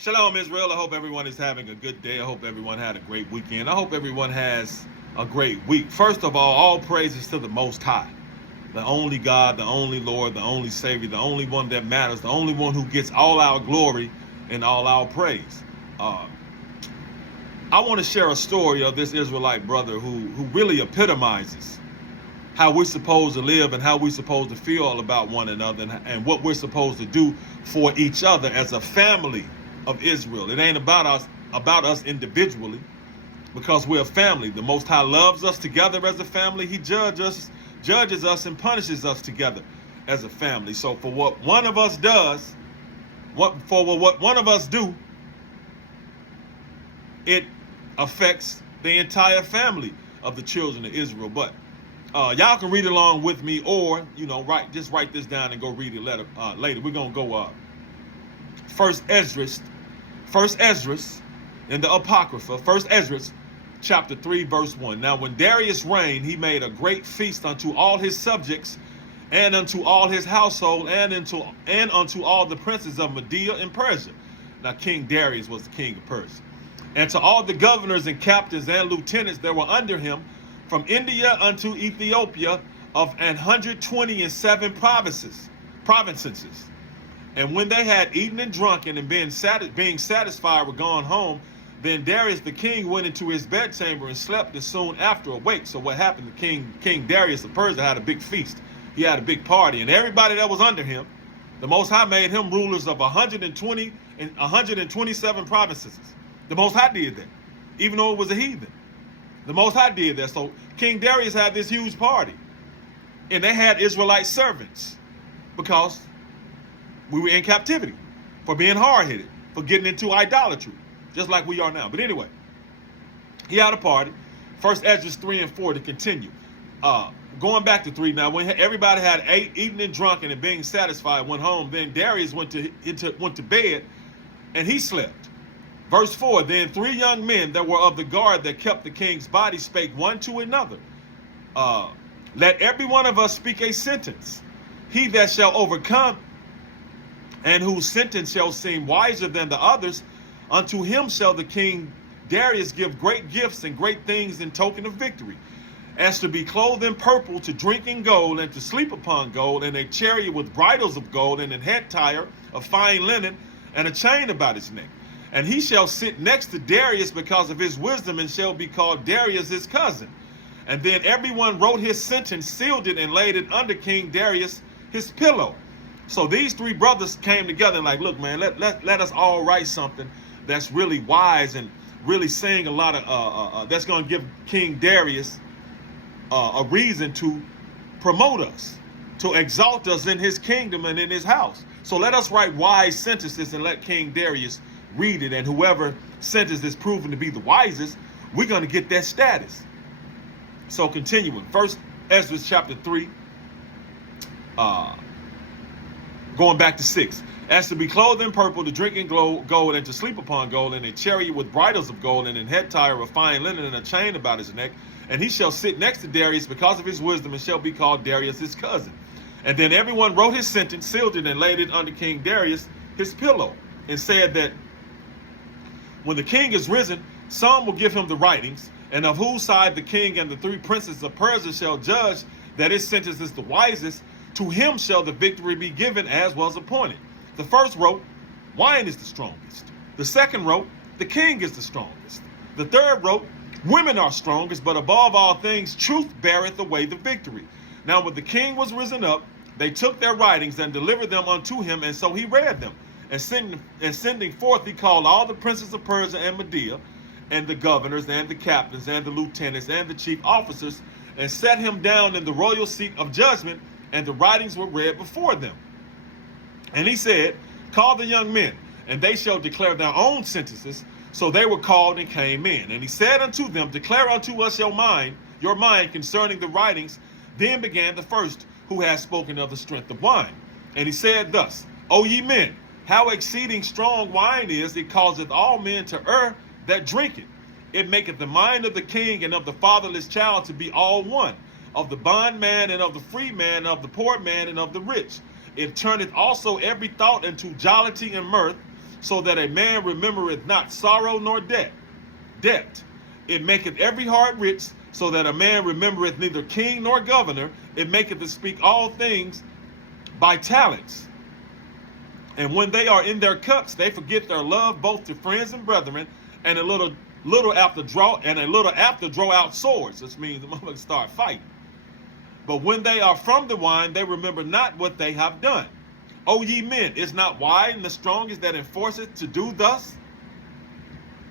Shalom, Israel. I hope everyone is having a good day. I hope everyone had a great weekend. I hope everyone has a great week. First of all praises to the Most High, the only God, the only Lord, the only Savior, the only one that matters, the only one who gets all our glory and all our praise. Uh, I want to share a story of this Israelite brother who really epitomizes how we're supposed to live and how we're supposed to feel about one another and what we're supposed to do for each other as a family of Israel. It ain't about us individually, because we're a family. The Most High loves us together as a family. He judges us and punishes us together as a family. So for what one of us does, what one of us do, it affects the entire family of the children of Israel. But y'all can read along with me, or write this down and go read it later. We're gonna go First Esdras in the Apocrypha. First Esdras, chapter 3, verse 1. Now, when Darius reigned, he made a great feast unto all his subjects, and unto all his household, and unto all the princes of Media and Persia. Now, King Darius was the king of Persia. And to all the governors and captains and lieutenants that were under him, from India unto Ethiopia, of 127 provinces. And when they had eaten and drunken and being satisfied were gone home, then Darius the king went into his bedchamber and slept, and soon after awake. So what happened? King Darius of Persia had a big feast. He had a big party, and everybody that was under him, the Most High made him rulers of 120 and 127 provinces. The Most High did that, even though it was a heathen. The Most High did that. So King Darius had this huge party, and they had Israelite servants because we were in captivity for being hard-headed, for getting into idolatry, just like we are now. But anyway, he had a party. First Esdras 3 and 4 to continue. Going back to 3 now, when everybody had eaten and drunken and being satisfied, went home, then Darius went to bed, and he slept. Verse 4, then 3 young men that were of the guard that kept the king's body spake one to another, let every one of us speak a sentence. He that shall overcome, and whose sentence shall seem wiser than the others, unto him shall the king Darius give great gifts and great things in token of victory, as to be clothed in purple, to drink in gold, and to sleep upon gold, and a chariot with bridles of gold, and an head tire of fine linen, and a chain about his neck. And he shall sit next to Darius because of his wisdom, and shall be called Darius his cousin. And then everyone wrote his sentence, sealed it, and laid it under King Darius his pillow. So these 3 brothers came together and like, look, man, let us all write something that's really wise and really saying a lot of that's going to give King Darius a reason to promote us, to exalt us in his kingdom and in his house. So let us write wise sentences and let King Darius read it, and whoever sentence is proven to be the wisest, we're going to get that status. So continuing, First Esdras chapter 3, going back to 6. As to be clothed in purple, to drink in gold, and to sleep upon gold, and a chariot with bridles of gold, and an head tire of fine linen, and a chain about his neck. And he shall sit next to Darius because of his wisdom, and shall be called Darius his cousin. And then everyone wrote his sentence, sealed it, and laid it under King Darius his pillow, and said that when the king is risen, some will give him the writings, and of whose side the king and the 3 princes of Persia shall judge that his sentence is the wisest, to him shall the victory be given as was appointed. The first wrote, wine is the strongest. The second wrote, the king is the strongest. The third wrote, women are strongest, but above all things, truth beareth away the victory. Now when the king was risen up, they took their writings and delivered them unto him, and so he read them. And sending forth, he called all the princes of Persia and Media, and the governors, and the captains, and the lieutenants, and the chief officers, and set him down in the royal seat of judgment, and the writings were read before them. And he said, call the young men, and they shall declare their own sentences. So they were called and came in. And he said unto them, declare unto us your mind concerning the writings. Then began the first, who has spoken of the strength of wine. And he said thus, O ye men, how exceeding strong wine is, it causeth all men to err that drink it. It maketh the mind of the king and of the fatherless child to be all one, of the bondman and of the free man, of the poor man and of the rich. It turneth also every thought into jollity and mirth. so that a man remembereth not sorrow nor debt. It maketh every heart rich, so that a man remembereth neither king nor governor. It maketh to speak all things by talents. And when they are in their cups, they forget their love both to friends and brethren, and a little after draw out swords. This means the motherfuckers start fighting. But when they are from the wine, they remember not what they have done. O ye men, is not wine the strongest that enforceth to do thus?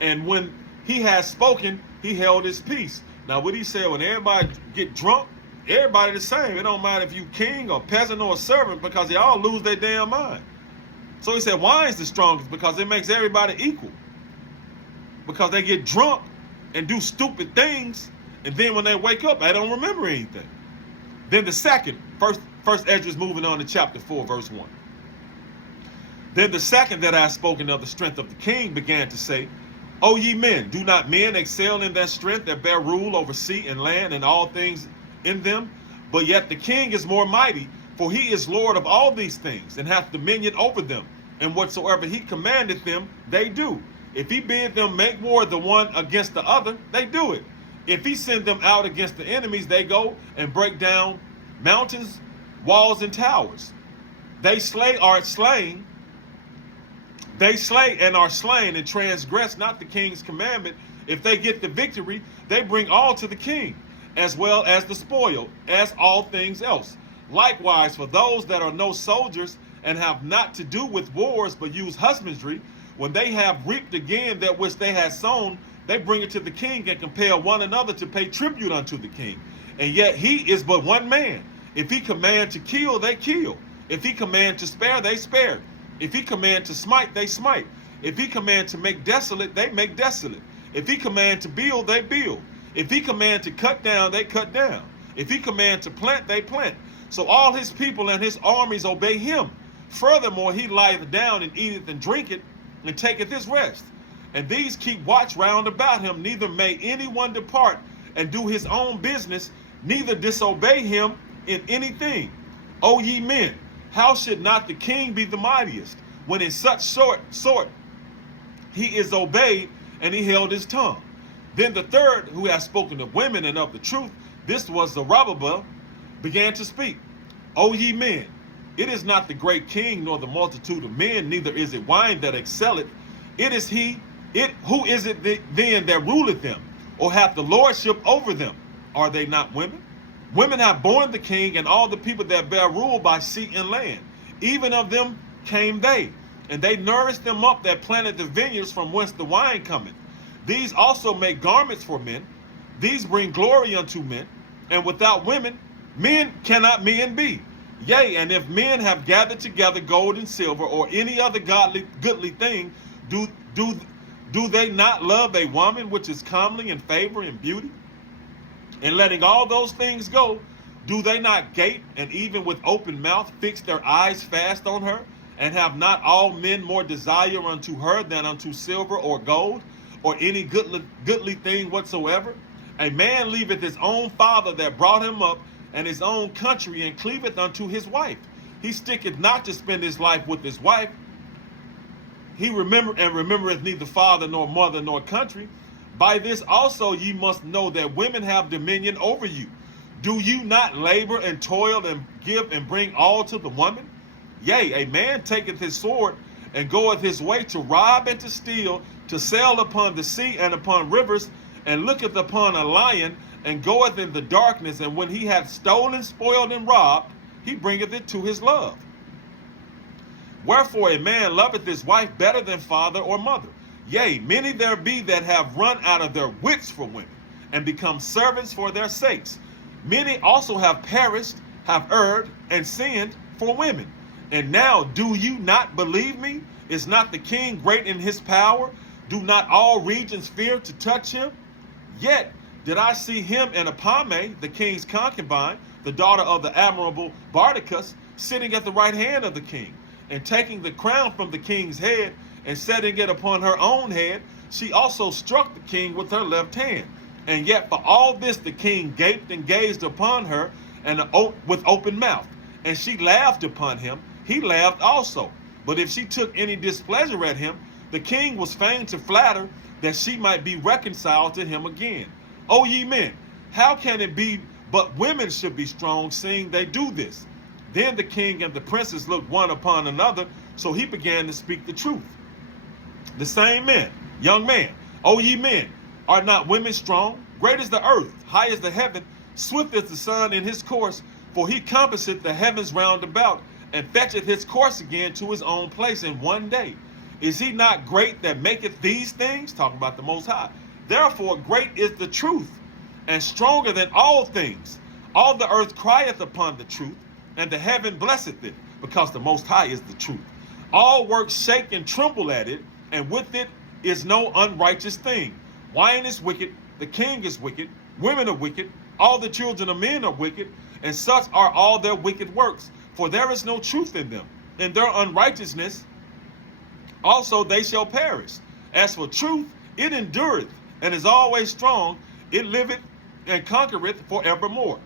And when he has spoken, he held his peace. Now what he said, when everybody get drunk, everybody the same. It don't matter if you king or peasant or servant, because they all lose their damn mind. So he said wine's the strongest because it makes everybody equal. Because they get drunk and do stupid things, and then when they wake up, they don't remember anything. Then the second, first Esdras moving on to chapter 4, verse 1. Then the second that I have spoken of the strength of the king began to say, O ye men, do not men excel in that strength that bear rule over sea and land and all things in them? But yet the king is more mighty, for he is Lord of all these things, and hath dominion over them. And whatsoever he commandeth them, they do. If he bid them make war the one against the other, they do it. If he send them out against the enemies, they go and break down mountains, walls, and towers. They slay and are slain and transgress not the king's commandment. If they get the victory, they bring all to the king, as well as the spoil, as all things else. Likewise, for those that are no soldiers and have not to do with wars, but use husbandry, when they have reaped again that which they had sown, they bring it to the king and compel one another to pay tribute unto the king. And yet he is but one man. If he command to kill, they kill. If he command to spare, they spare. If he command to smite, they smite. If he command to make desolate, they make desolate. If he command to build, they build. If he command to cut down, they cut down. If he command to plant, they plant. So all his people and his armies obey him. Furthermore, he lieth down and eateth and drinketh, and taketh his rest. And these keep watch round about him, neither may anyone depart and do his own business, neither disobey him in anything. O ye men, how should not the king be the mightiest, when in such sort he is obeyed, and he held his tongue? Then the third, who has spoken of women and of the truth, this was Zerubbabel, began to speak. O ye men, it is not the great king, nor the multitude of men, neither is it wine that excelleth. It is who is it then that ruleth them, or hath the lordship over them? Are they not women? Women have borne the king and all the people that bear rule by sea and land. Even of them came they, and they nourished them up that planted the vineyards from whence the wine cometh. These also make garments for men. These bring glory unto men. And without women, men cannot men be. Yea, and if men have gathered together gold and silver, or any other goodly thing, do they not love a woman which is comely in favor and beauty? And letting all those things go, do they not gape, and even with open mouth fix their eyes fast on her? And have not all men more desire unto her than unto silver or gold, or any goodly thing whatsoever? A man leaveth his own father that brought him up, and his own country, and cleaveth unto his wife. He sticketh not to spend his life with his wife. He remembereth neither father nor mother nor country. By this also ye must know that women have dominion over you. Do you not labor and toil and give and bring all to the woman? Yea, a man taketh his sword and goeth his way to rob and to steal, to sail upon the sea and upon rivers, and looketh upon a lion, and goeth in the darkness, and when he hath stolen, spoiled, and robbed, he bringeth it to his love. Wherefore a man loveth his wife better than father or mother. Yea, many there be that have run out of their wits for women, and become servants for their sakes. Many also have perished, have erred, and sinned for women. And now do you not believe me? Is not the king great in his power? Do not all regions fear to touch him? Yet did I see him and Apame, the king's concubine, the daughter of the admirable Bardicus, sitting at the right hand of the king, and taking the crown from the king's head, and setting it upon her own head. She also struck the king with her left hand. And yet for all this the king gaped and gazed upon her, and with open mouth. And she laughed upon him. He laughed also. But if she took any displeasure at him, the king was fain to flatter that she might be reconciled to him again. O ye men, how can it be but women should be strong, seeing they do this? Then the king and the princes looked one upon another, so he began to speak the truth. The same men, young man, O ye men, are not women strong? Great is the earth, high as the heaven, swift as the sun in his course, for he compasseth the heavens round about, and fetcheth his course again to his own place in one day. Is he not great that maketh these things? Talking about the Most High. Therefore great is the truth, and stronger than all things. All the earth crieth upon the truth, and the heaven blesseth it, because the Most High is the truth. All works shake and tremble at it, and with it is no unrighteous thing. Wine is wicked, the king is wicked, women are wicked, all the children of men are wicked, and such are all their wicked works. For there is no truth in them. In their unrighteousness also they shall perish. As for truth, it endureth, and is always strong. It liveth and conquereth forevermore.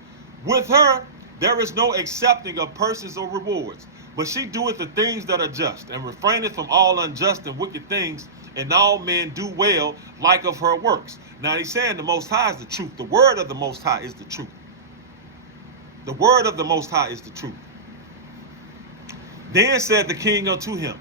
With her there is no accepting of persons or rewards, but she doeth the things that are just, and refraineth from all unjust and wicked things, and all men do well like of her works. Now he's saying the Most High is the truth. The word of the Most High is the truth. The word of the Most High is the truth. Then said the king unto him,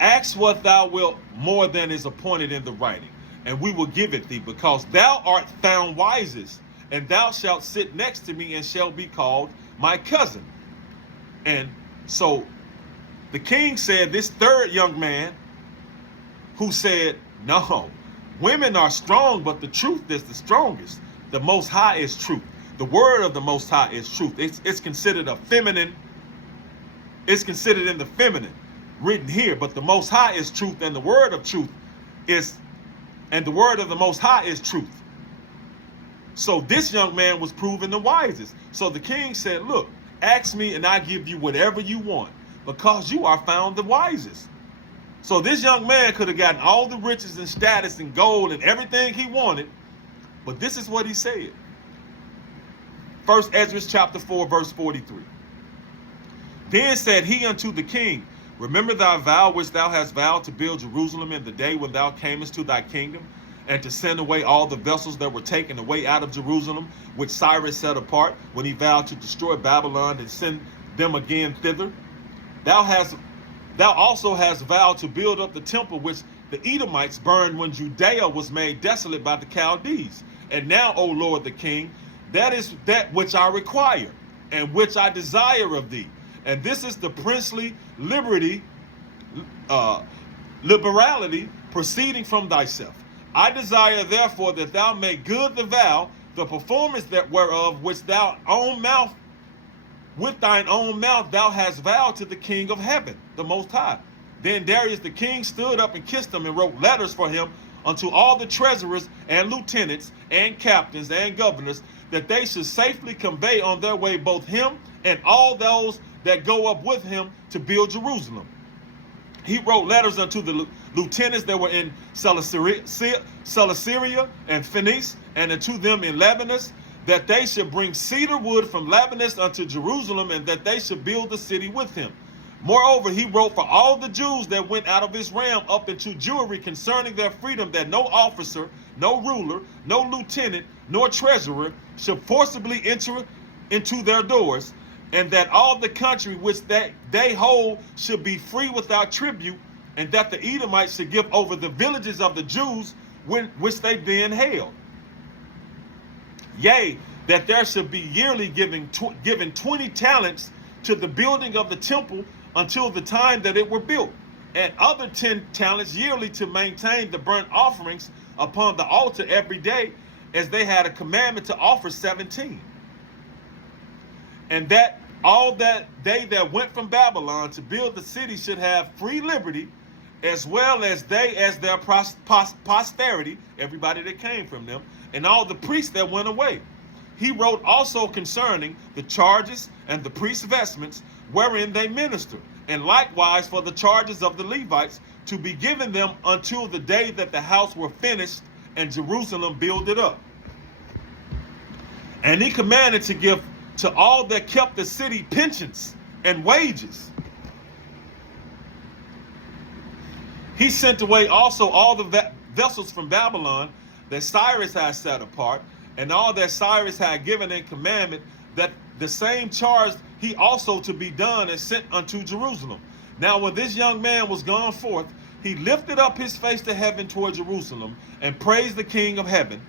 ask what thou wilt more than is appointed in the writing, and we will give it thee, because thou art found wisest, and thou shalt sit next to me, and shall be called my cousin. And so the king said, this third young man who said, no, women are strong, but the truth is the strongest. The Most High is truth. The word of the Most High is truth. It's considered a feminine. It's considered in the feminine written here, but the Most High is truth, and the word of truth is, and the word of the Most High is truth. So this young man was proven the wisest. So the king said, look, ask me and I give you whatever you want, because you are found the wisest. So this young man could have gotten all the riches and status and gold and everything he wanted, but this is what he said. 1 Ezra chapter 4, verse 43. Then said he unto the king, remember thy vow which thou hast vowed to build Jerusalem in the day when thou camest to thy kingdom, and to send away all the vessels that were taken away out of Jerusalem, which Cyrus set apart, when he vowed to destroy Babylon and send them again thither. Thou also hast vowed to build up the temple which the Edomites burned when Judea was made desolate by the Chaldees. And now, O Lord the king, that is that which I require, and which I desire of thee. And this is the princely liberality proceeding from thyself. I desire therefore that thou make good the vow, the performance that whereof which thou own mouth, with thine own mouth thou hast vowed to the King of heaven, the Most High. Then Darius the king stood up and kissed him, and wrote letters for him unto all the treasurers and lieutenants and captains and governors, that they should safely convey on their way both him and all those that go up with him to build Jerusalem. He wrote letters unto the lieutenants that were in Celesyria and Phoenice, and unto them in Lebanus, that they should bring cedar wood from Lebanus unto Jerusalem, and that they should build the city with him. Moreover, he wrote for all the Jews that went out of his realm up into Jewry concerning their freedom, that no officer, no ruler, no lieutenant, nor treasurer should forcibly enter into their doors, and that all the country which they hold should be free without tribute, and that the Edomites should give over the villages of the Jews which they then held. Yea, that there should be yearly given 20 talents to the building of the temple until the time that it were built, and other 10 talents yearly to maintain the burnt offerings upon the altar every day, as they had a commandment to offer 17. And that all that they that went from Babylon to build the city should have free liberty, as well as they as their posterity, everybody that came from them, and all the priests that went away. He wrote also concerning the charges and the priests' vestments wherein they minister, and likewise for the charges of the Levites, to be given them until the day that the house were finished and Jerusalem builded up. And he commanded to give to all that kept the city pensions and wages. He sent away also all the vessels from Babylon that Cyrus had set apart, and all that Cyrus had given in commandment, that the same charged he also to be done and sent unto Jerusalem. Now when this young man was gone forth, he lifted up his face to heaven toward Jerusalem, and praised the King of heaven,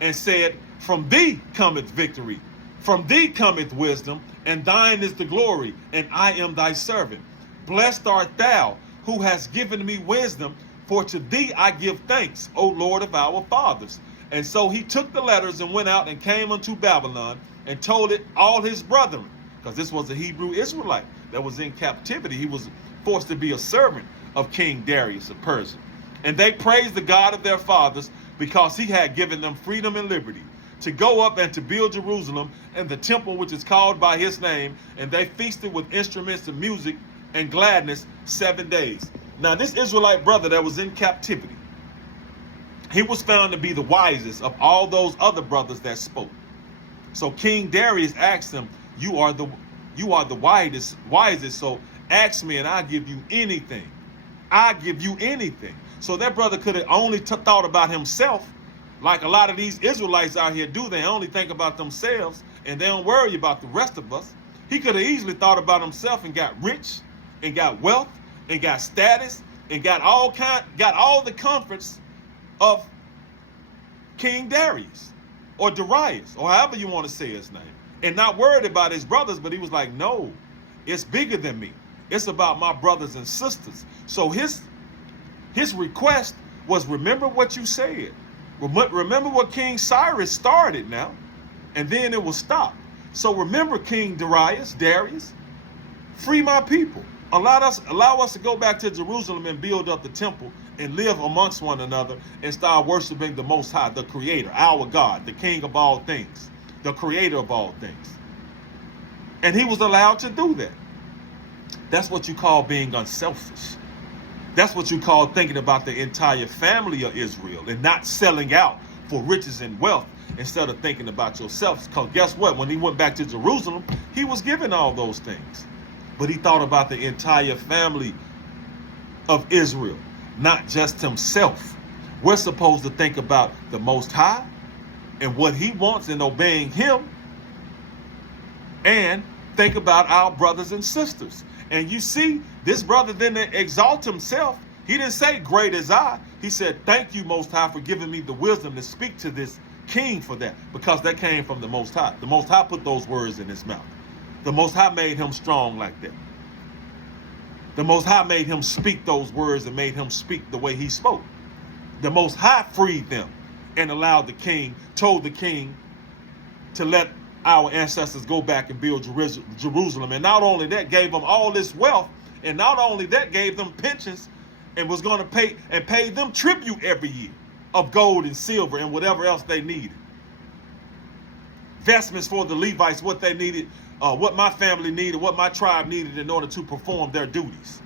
and said, From thee cometh victory, from thee cometh wisdom, and thine is the glory, and I am thy servant. Blessed art thou, who hast given me wisdom, for to thee I give thanks, O Lord of our fathers. And so he took the letters and went out and came unto Babylon, and told it all his brethren, because this was a Hebrew Israelite that was in captivity. He was forced to be a servant of King Darius of Persia. And they praised the God of their fathers, because he had given them freedom and liberty to go up and to build Jerusalem and the temple which is called by his name. And they feasted with instruments of music and gladness 7 days. Now this Israelite brother that was in captivity, he was found to be the wisest of all those other brothers that spoke. So King Darius asked him, you are the wisest, so ask me and I'll give you anything. I give you anything. So that brother could have only thought about himself, like a lot of these Israelites out here do. They only think about themselves and they don't worry about the rest of us. He could have easily thought about himself and got rich and got wealth and got status and got all the comforts of King Darius or Darius, or however you want to say his name, and not worried about his brothers. But he was like, no, it's bigger than me. It's about my brothers and sisters. So his request was, remember what you said. Remember what King Cyrus started now, and then it will stop. So remember, King Darius, free my people. Allow us to go back to Jerusalem and build up the temple and live amongst one another and start worshiping the Most High, the Creator, our God, the King of all things, the Creator of all things. And he was allowed to do that. That's what you call being unselfish. That's what you call thinking about the entire family of Israel and not selling out for riches and wealth instead of thinking about yourself. Because guess what? When he went back to Jerusalem, he was given all those things. But he thought about the entire family of Israel, not just himself. We're supposed to think about the Most High and what he wants and obeying him, and think about our brothers and sisters. And you see, this brother didn't exalt himself. He didn't say, great as I. He said, thank you, Most High, for giving me the wisdom to speak to this king for that, because that came from the Most High. The Most High put those words in his mouth. The Most High made him strong like that. The Most High made him speak those words and made him speak the way he spoke. The Most High freed them and allowed the king, told the king to let our ancestors go back and build Jerusalem. And not only that, gave them all this wealth, and not only that, gave them pensions and was going to pay them tribute every year of gold and silver and whatever else they needed. Vestments for the Levites, what they needed, what my family needed, what my tribe needed in order to perform their duties.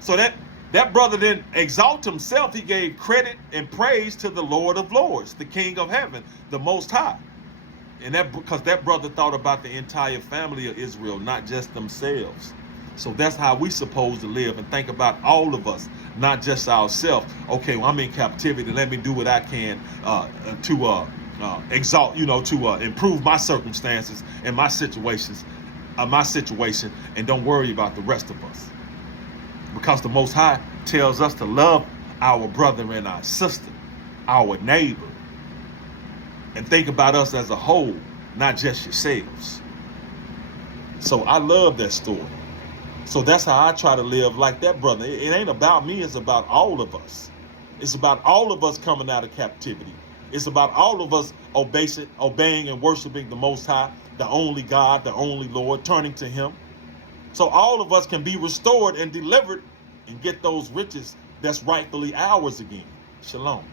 So that brother didn't exalt himself. He gave credit and praise to the Lord of Lords, the King of heaven, the Most High. And that because that brother thought about the entire family of Israel, not just themselves. So that's how we supposed to live and think about all of us, not just ourselves. Okay, well, I'm in captivity. Let me do what I can to exalt, to improve my circumstances and my situation, and don't worry about the rest of us. Because the Most High tells us to love our brother and our sister, our neighbor, and think about us as a whole, not just yourselves. So I love that story. So that's how I try to live like that brother. It ain't about me, it's about all of us. It's about all of us coming out of captivity. It's about all of us obeying and worshiping the Most High, the only God, the only Lord, turning to him. So all of us can be restored and delivered and get those riches that's rightfully ours again. Shalom.